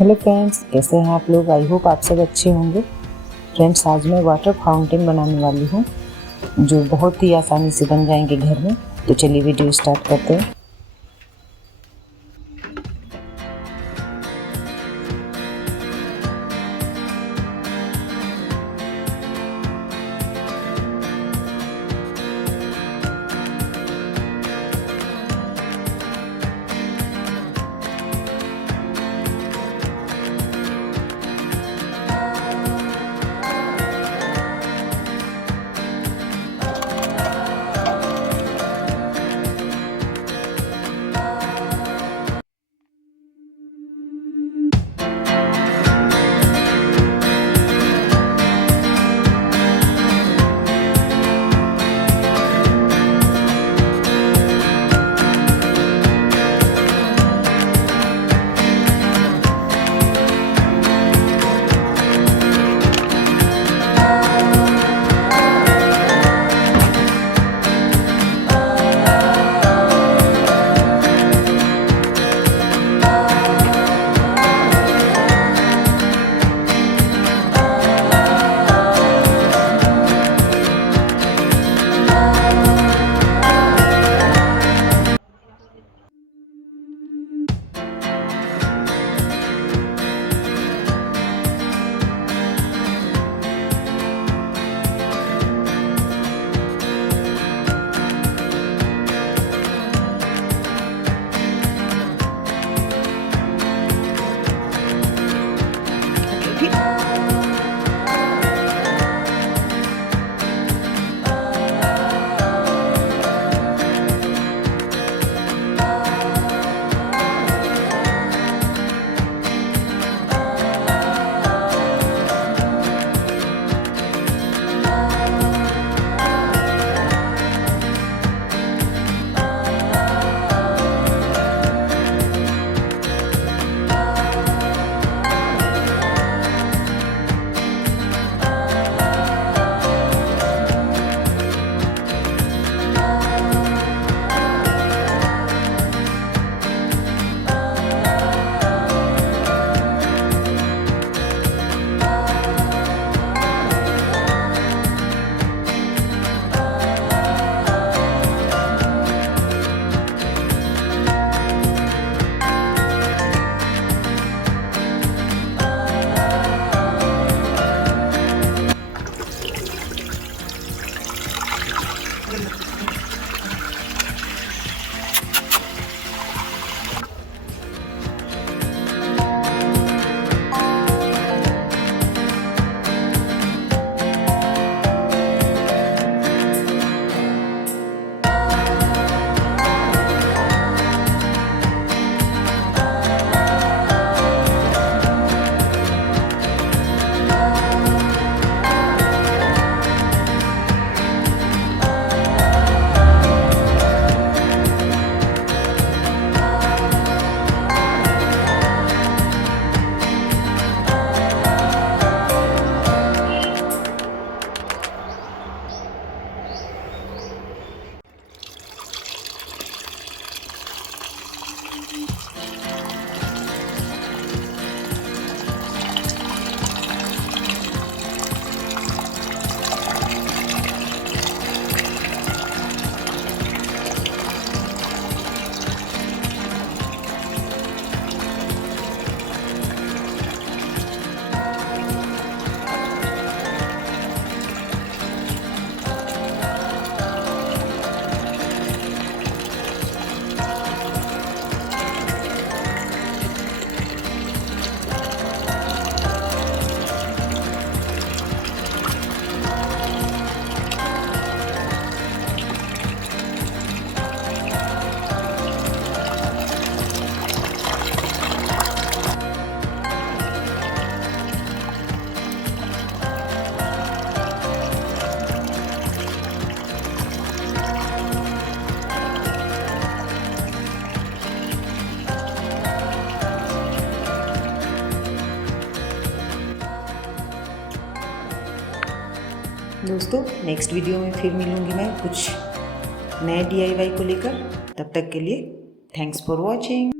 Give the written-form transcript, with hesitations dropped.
Hello friends, कैसे हैं आप लोग। आई होप आप सब अच्छे होंगे। फ्रेंड्स, आज मैं वाटर फाउंटेन बनाने वाली हूँ जो बहुत ही आसानी से बन जाएंगे घर में। तो चलिए वीडियो स्टार्ट करते हैं। दोस्तों, नेक्स्ट वीडियो में फिर मिलूंगी मैं कुछ नए DIY को लेकर। तब तक के लिए थैंक्स फॉर वॉचिंग।